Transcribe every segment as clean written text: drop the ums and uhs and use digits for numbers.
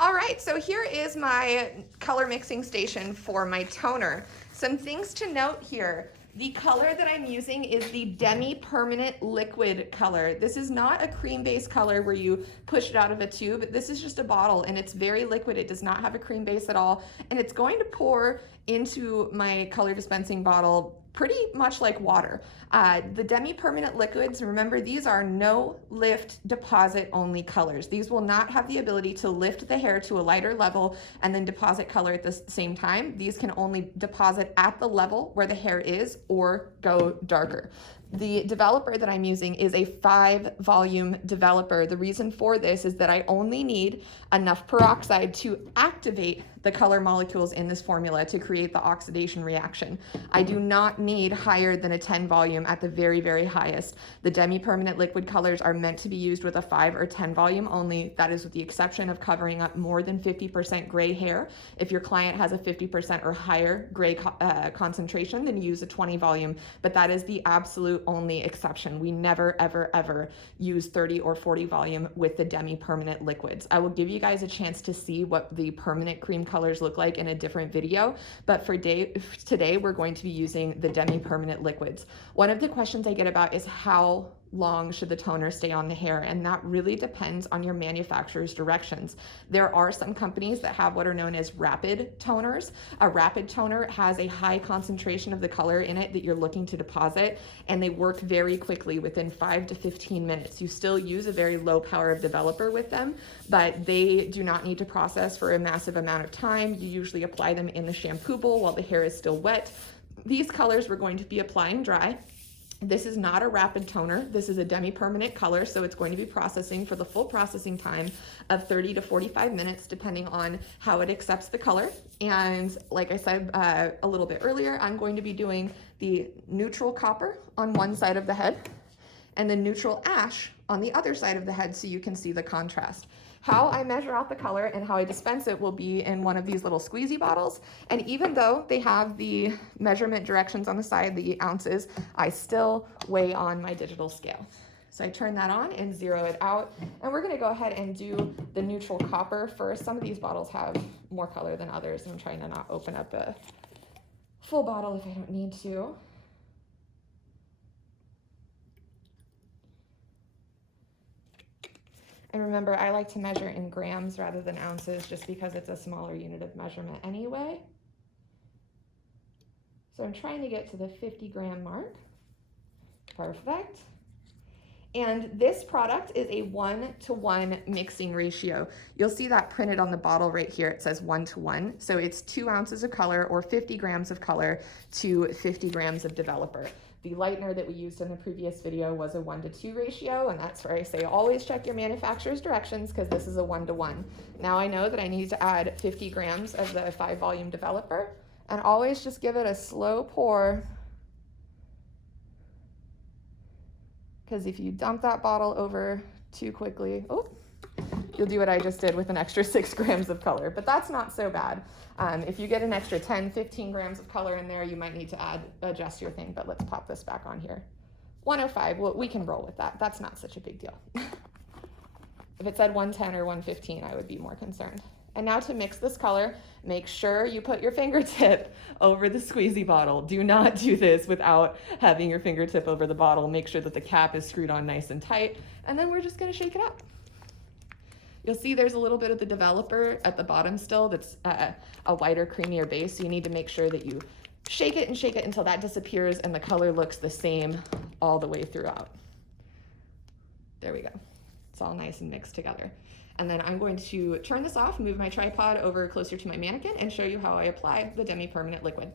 All right, so here is my color mixing station for my toner. Some things to note here. The color that I'm using is the demi-permanent liquid color. This is not a cream-based color where you push it out of a tube. This is just a bottle and it's very liquid. It does not have a cream base at all. And it's going to pour into my color dispensing bottle pretty much like water. The demi-permanent liquids, remember, these are no lift deposit only colors. These will not have the ability to lift the hair to a lighter level and then deposit color at the same time. These can only deposit at the level where the hair is or go darker. The developer that I'm using is a 5-volume developer. The reason for this is that I only need enough peroxide to activate the color molecules in this formula to create the oxidation reaction. I do not need higher than a 10 volume at the very, very highest. The demi-permanent liquid colors are meant to be used with a 5 or 10 volume only. That is with the exception of covering up more than 50% gray hair. If your client has a 50% or higher gray concentration, then use a 20 volume, but that is the absolute only exception. We never, ever, ever use 30 or 40 volume with the demi-permanent liquids. I will give you guys a chance to see what the permanent cream colors look like in a different video, but for today we're going to be using the demi-permanent liquids. One of the questions I get about is how long should the toner stay on the hair, and that really depends on your manufacturer's directions. There are some companies that have what are known as rapid toners. A rapid toner has a high concentration of the color in it that you're looking to deposit, and they work very quickly within 5 to 15 minutes. You still use a very low power of developer with them, but they do not need to process for a massive amount of time. You usually apply them in the shampoo bowl while the hair is still wet. These colors we're going to be applying dry. This is not a rapid toner. This is a demi-permanent color, so it's going to be processing for the full processing time of 30 to 45 minutes, depending on how it accepts the color. And like I said a little bit earlier, I'm going to be doing the neutral copper on one side of the head and the neutral ash on the other side of the head so you can see the contrast. How I measure out the color and how I dispense it will be in one of these little squeezy bottles. And even though they have the measurement directions on the side, the ounces, I still weigh on my digital scale. So I turn that on and zero it out. And we're gonna go ahead and do the neutral copper first. Some of these bottles have more color than others. I'm trying to not open up a full bottle if I don't need to. And remember, I like to measure in grams rather than ounces just because it's a smaller unit of measurement anyway. So I'm trying to get to the 50-gram mark. Perfect. And this product is a 1-to-1 mixing ratio. You'll see that printed on the bottle right here. It says 1-to-1. So it's 2 ounces of color or 50 grams of color to 50 grams of developer. The lightener that we used in the previous video was a 1-to-2 ratio, and that's where I say always check your manufacturer's directions because this is a 1-to-1. Now I know that I need to add 50 grams of the 5-volume developer, and always just give it a slow pour, because if you dump that bottle over too quickly, you'll do what I just did with an extra 6 grams of color, but that's not so bad. If you get an extra 10, 15 grams of color in there, you might need to adjust your thing, but let's pop this back on here. 105, well, we can roll with that. That's not such a big deal. If it said 110 or 115, I would be more concerned. And now to mix this color, make sure you put your fingertip over the squeezy bottle. Do not do this without having your fingertip over the bottle. Make sure that the cap is screwed on nice and tight, and then we're just gonna shake it up. You'll see there's a little bit of the developer at the bottom still that's a whiter, creamier base. So you need to make sure that you shake it until that disappears and the color looks the same all the way throughout. There we go. It's all nice and mixed together. And then I'm going to turn this off, move my tripod over closer to my mannequin, and show you how I apply the demi-permanent liquid.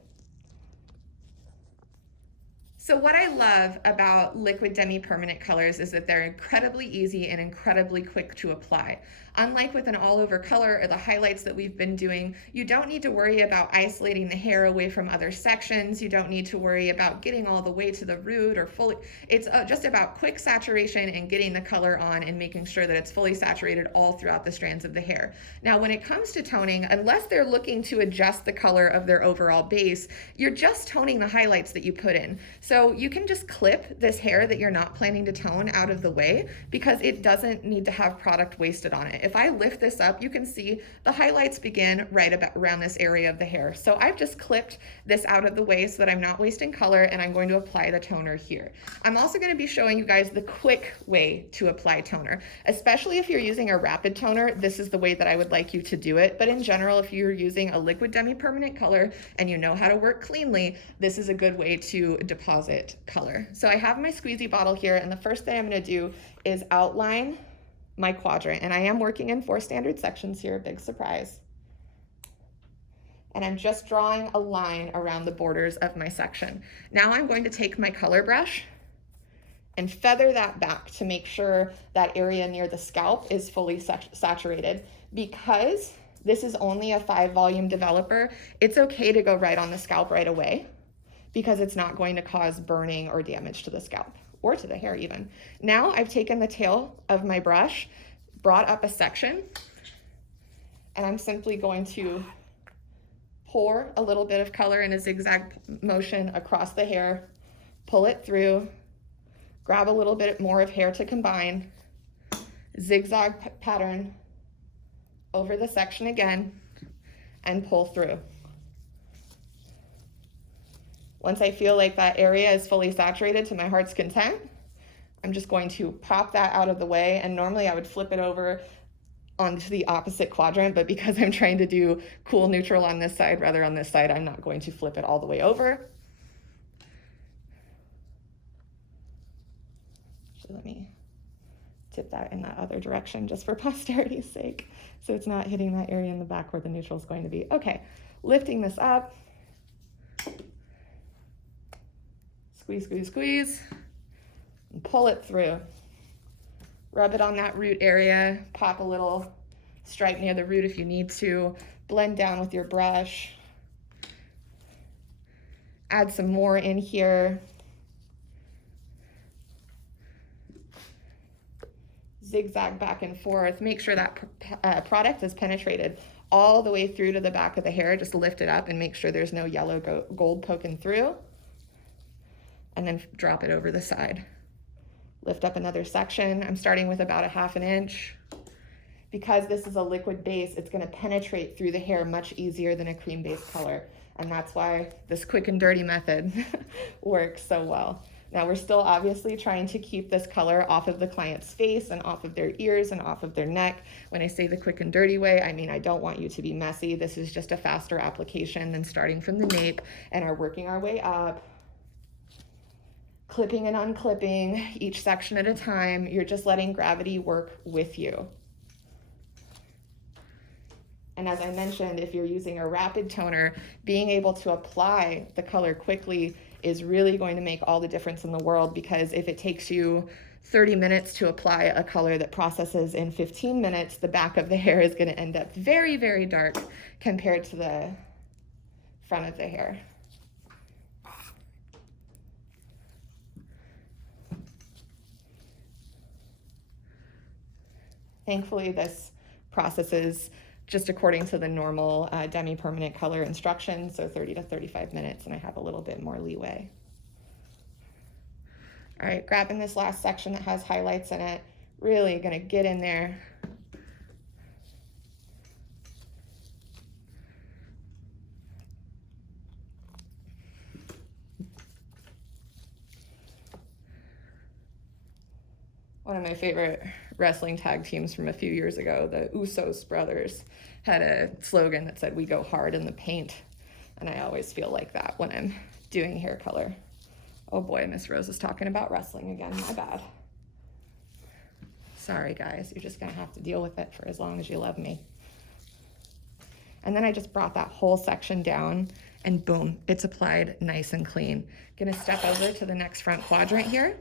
So what I love about liquid demi-permanent colors is that they're incredibly easy and incredibly quick to apply. Unlike with an all-over color or the highlights that we've been doing, you don't need to worry about isolating the hair away from other sections. You don't need to worry about getting all the way to the root or fully. It's just about quick saturation and getting the color on and making sure that it's fully saturated all throughout the strands of the hair. Now, when it comes to toning, unless they're looking to adjust the color of their overall base, you're just toning the highlights that you put in. So So you can just clip this hair that you're not planning to tone out of the way because it doesn't need to have product wasted on it. If I lift this up, you can see the highlights begin right about around this area of the hair. So I've just clipped this out of the way so that I'm not wasting color, and I'm going to apply the toner here. I'm also going to be showing you guys the quick way to apply toner, especially if you're using a rapid toner. This is the way that I would like you to do it. But in general, if you're using a liquid demi-permanent color and you know how to work cleanly, this is a good way to deposit color. So I have my squeezy bottle here, and the first thing I'm going to do is outline my quadrant. And I am working in 4 standard sections here, big surprise. And I'm just drawing a line around the borders of my section. Now I'm going to take my color brush and feather that back to make sure that area near the scalp is fully saturated. Because this is only a 5-volume developer, it's okay to go right on the scalp right away because it's not going to cause burning or damage to the scalp or to the hair even. Now I've taken the tail of my brush, brought up a section, and I'm simply going to pour a little bit of color in a zigzag motion across the hair, pull it through, grab a little bit more of hair to combine, zigzag pattern over the section again, and pull through. Once I feel like that area is fully saturated to my heart's content, I'm just going to pop that out of the way, and normally I would flip it over onto the opposite quadrant, but because I'm trying to do cool neutral on this side rather on this side, I'm not going to flip it all the way over. So let me tip that in that other direction just for posterity's sake, so it's not hitting that area in the back where the neutral is going to be. Okay, lifting this up, squeeze, squeeze, squeeze, and pull it through. Rub it on that root area, pop a little stripe near the root if you need to, blend down with your brush, add some more in here, zigzag back and forth, make sure that product is penetrated all the way through to the back of the hair. Just lift it up and make sure there's no yellow gold poking through, and then drop it over the side. Lift up another section. I'm starting with about a 1/2 inch. Because this is a liquid base, it's gonna penetrate through the hair much easier than a cream-based color. And that's why this quick and dirty method works so well. Now we're still obviously trying to keep this color off of the client's face and off of their ears and off of their neck. When I say the quick and dirty way, I mean I don't want you to be messy. This is just a faster application than starting from the nape and are working our way up, clipping and unclipping each section at a time. You're just letting gravity work with you. And as I mentioned, if you're using a rapid toner, being able to apply the color quickly is really going to make all the difference in the world, because if it takes you 30 minutes to apply a color that processes in 15 minutes, the back of the hair is going to end up very, very dark compared to the front of the hair. Thankfully, this processes just according to the normal demi-permanent color instructions, so 30 to 35 minutes, and I have a little bit more leeway. All right, grabbing this last section that has highlights in it, really gonna get in there. One of my favorite wrestling tag teams from a few years ago, the Usos brothers, had a slogan that said, "We go hard in the paint." And I always feel like that when I'm doing hair color. Oh boy, Miss Rose is talking about wrestling again, my bad. Sorry guys, you're just gonna have to deal with it for as long as you love me. And then I just brought that whole section down, and boom, it's applied nice and clean. Gonna step over to the next front quadrant here.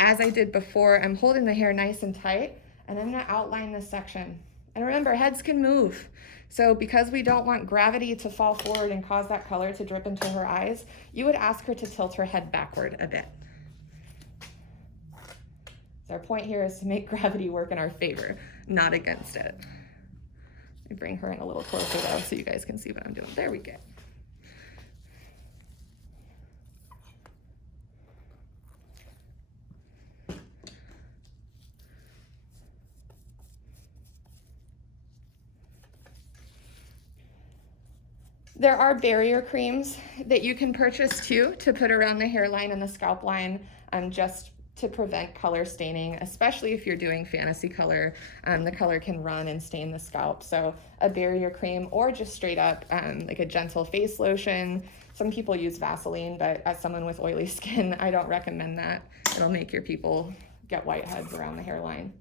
As I did before, I'm holding the hair nice and tight, and I'm gonna outline this section. And remember, heads can move. So because we don't want gravity to fall forward and cause that color to drip into her eyes, you would ask her to tilt her head backward a bit. So our point here is to make gravity work in our favor, not against it. Let me bring her in a little closer though, so you guys can see what I'm doing. There we go. There are barrier creams that you can purchase too to put around the hairline and the scalp line, just to prevent color staining, especially if you're doing fantasy color. The color can run and stain the scalp. So a barrier cream, or just straight up like a gentle face lotion. Some people use Vaseline, but as someone with oily skin, I don't recommend that. It'll make your people get whiteheads around the hairline.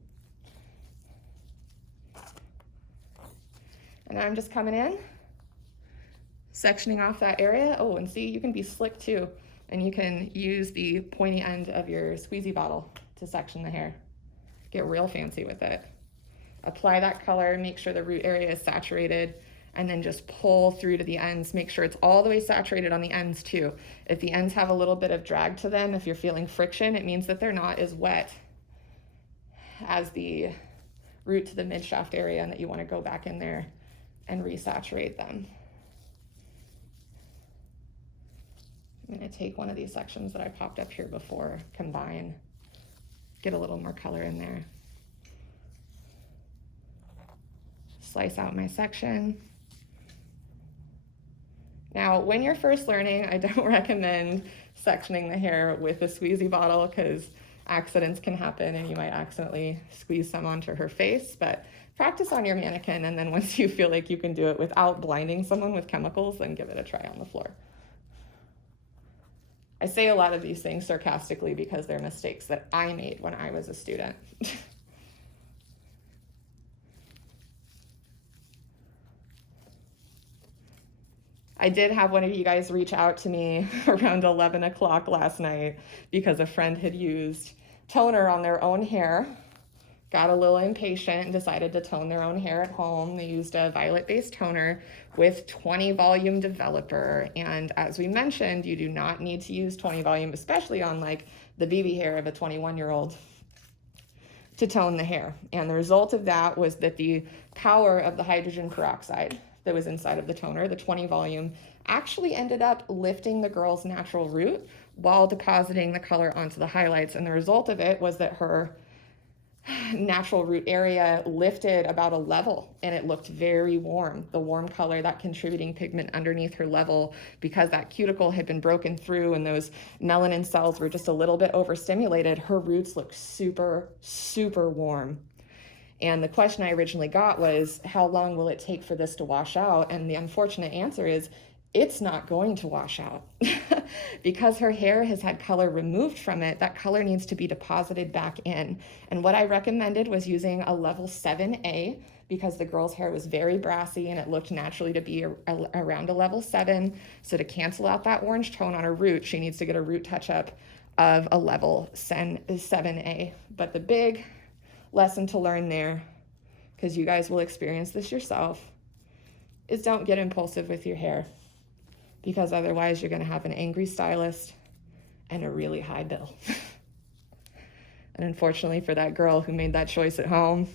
And I'm just coming in, sectioning off that area. Oh, and see, you can be slick too. And you can use the pointy end of your squeezy bottle to section the hair. Get real fancy with it. Apply that color, make sure the root area is saturated, and then just pull through to the ends. Make sure it's all the way saturated on the ends too. If the ends have a little bit of drag to them, if you're feeling friction, it means that they're not as wet as the root to the mid shaft area, and that you want to go back in there and resaturate them. I'm going to take one of these sections that I popped up here before, combine, get a little more color in there. Slice out my section. Now, when you're first learning, I don't recommend sectioning the hair with a squeezy bottle, because accidents can happen and you might accidentally squeeze some onto her face. But practice on your mannequin, and then once you feel like you can do it without blinding someone with chemicals, then give it a try on the floor. I say a lot of these things sarcastically because they're mistakes that I made when I was a student. I did have one of you guys reach out to me around 11 o'clock last night because a friend had used toner on their own hair, got a little impatient and decided to tone their own hair at home. They used a violet-based toner with 20 volume developer. And as we mentioned, you do not need to use 20 volume, especially on like the BB hair of a 21-year-old, to tone the hair. And the result of that was that the power of the hydrogen peroxide that was inside of the toner, the 20 volume, actually ended up lifting the girl's natural root while depositing the color onto the highlights. And the result of it was that her natural root area lifted about a level, and it looked very warm. The warm color, that contributing pigment underneath her level, because that cuticle had been broken through and those melanin cells were just a little bit overstimulated, her roots looked super, super warm. And the question I originally got was, how long will it take for this to wash out? And the unfortunate answer is, it's not going to wash out. Because her hair has had color removed from it, that color needs to be deposited back in. And what I recommended was using a level 7A, because the girl's hair was very brassy and it looked naturally to be around a level 7. So to cancel out that orange tone on her root, she needs to get a root touch-up of a level 7A. But the big lesson to learn there, because you guys will experience this yourself, is don't get impulsive with your hair, because otherwise you're going to have an angry stylist and a really high bill. And unfortunately for that girl who made that choice at home,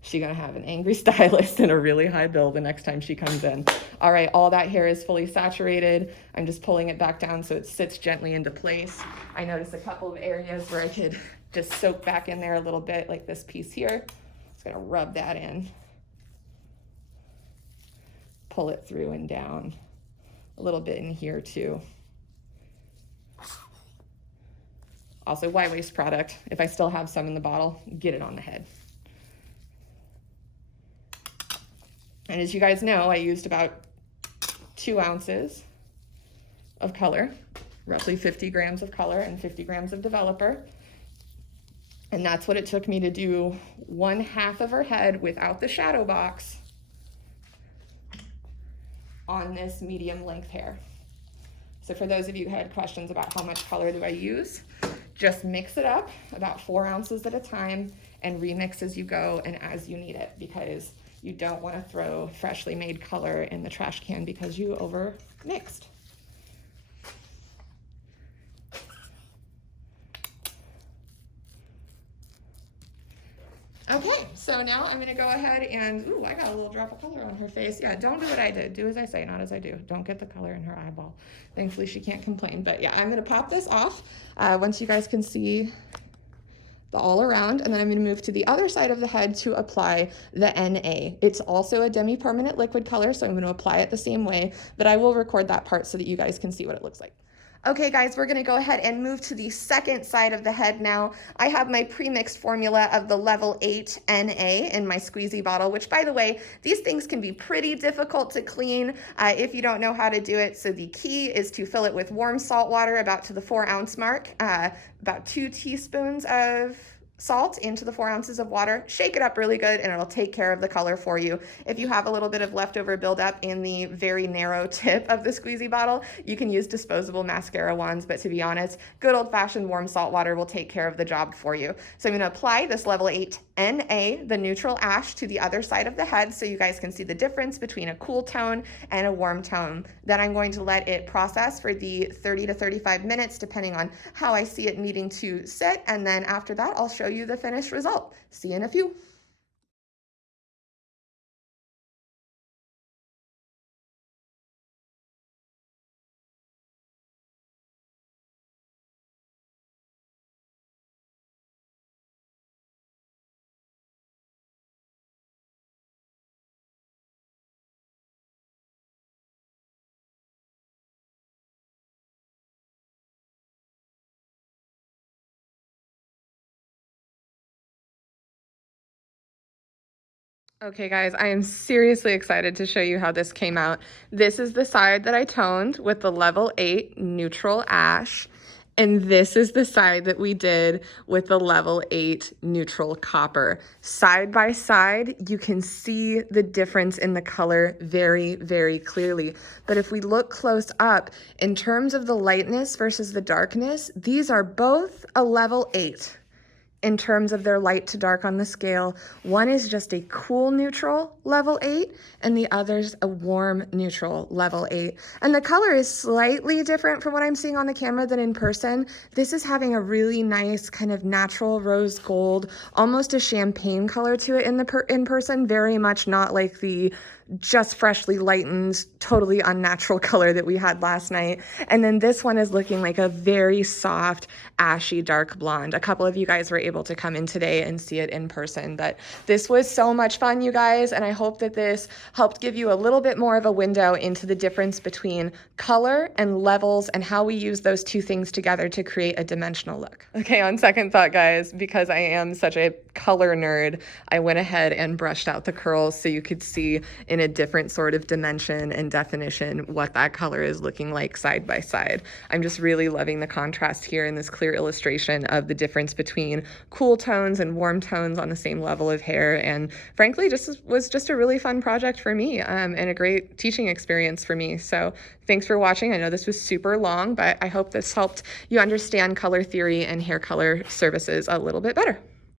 she's going to have an angry stylist and a really high bill the next time she comes in. All right, all that hair is fully saturated. I'm just pulling it back down so it sits gently into place. I noticed a couple of areas where I could just soak back in there a little bit, like this piece here. Just going to rub that in. Pull it through and down. A little bit in here too. Also, why waste product? If I still have some in the bottle, get it on the head. And as you guys know, I used about 2 ounces of color, roughly 50 grams of color and 50 grams of developer. And that's what it took me to do 1/2 of her head without the shadow box on this medium length hair. So for those of you who had questions about how much color do I use, just mix it up about 4 ounces at a time and remix as you go and as you need it, because you don't want to throw freshly made color in the trash can because you over mixed. Okay, so now I'm gonna go ahead and, ooh, I got a little drop of color on her face. Yeah, don't do what I did. Do as I say, not as I do. Don't get the color in her eyeball. Thankfully, she can't complain. But yeah, I'm gonna pop this off. Once you guys can see the all around, and then I'm going to move to the other side of the head to apply the NA. It's also a demi-permanent liquid color, so I'm going to apply it the same way, but I will record that part so that you guys can see what it looks like. Okay guys, we're gonna go ahead and move to the second side of the head now. I have my pre-mixed formula of the level 8 NA in my squeezy bottle, which by the way, these things can be pretty difficult to clean if you don't know how to do it. So the key is to fill it with warm salt water about to the 4 ounce mark, about 2 teaspoons of salt into the 4 ounces of water, shake it up really good, and it'll take care of the color for you. If you have a little bit of leftover buildup in the very narrow tip of the squeezy bottle, you can use disposable mascara wands, but to be honest, good old-fashioned warm salt water will take care of the job for you. So I'm going to apply this level 8 NA, the neutral ash, to the other side of the head so you guys can see the difference between a cool tone and a warm tone. Then I'm going to let it process for the 30 to 35 minutes, depending on how I see it needing to sit, and then after that, I'll show you the finished result. See you in a few. Okay guys, I am seriously excited to show you how this came out. This is the side that I toned with the level 8 neutral ash, and this is the side that we did with the level 8 neutral copper. Side by side, you can see the difference in the color very, very clearly. But if we look close up, in terms of the lightness versus the darkness, these are both a level 8. In terms of their light to dark on the scale. One is just a cool neutral level 8 and the other's a warm neutral level 8. And the color is slightly different from what I'm seeing on the camera than in person. This is having a really nice kind of natural rose gold, almost a champagne color to it in person, very much not like the just freshly lightened, totally unnatural color that we had last night. And then this one is looking like a very soft, ashy, dark blonde. A couple of you guys were able to come in today and see it in person, but this was so much fun, you guys, and I hope that this helped give you a little bit more of a window into the difference between color and levels and how we use those two things together to create a dimensional look. Okay, on second thought, guys, because I am such a color nerd, I went ahead and brushed out the curls so you could see in a different sort of dimension and definition what that color is looking like side by side. I'm just really loving the contrast here in this clear illustration of the difference between cool tones and warm tones on the same level of hair, and frankly was just a really fun project for me and a great teaching experience for me. So thanks for watching. I know this was super long, but I hope this helped you understand color theory and hair color services a little bit better.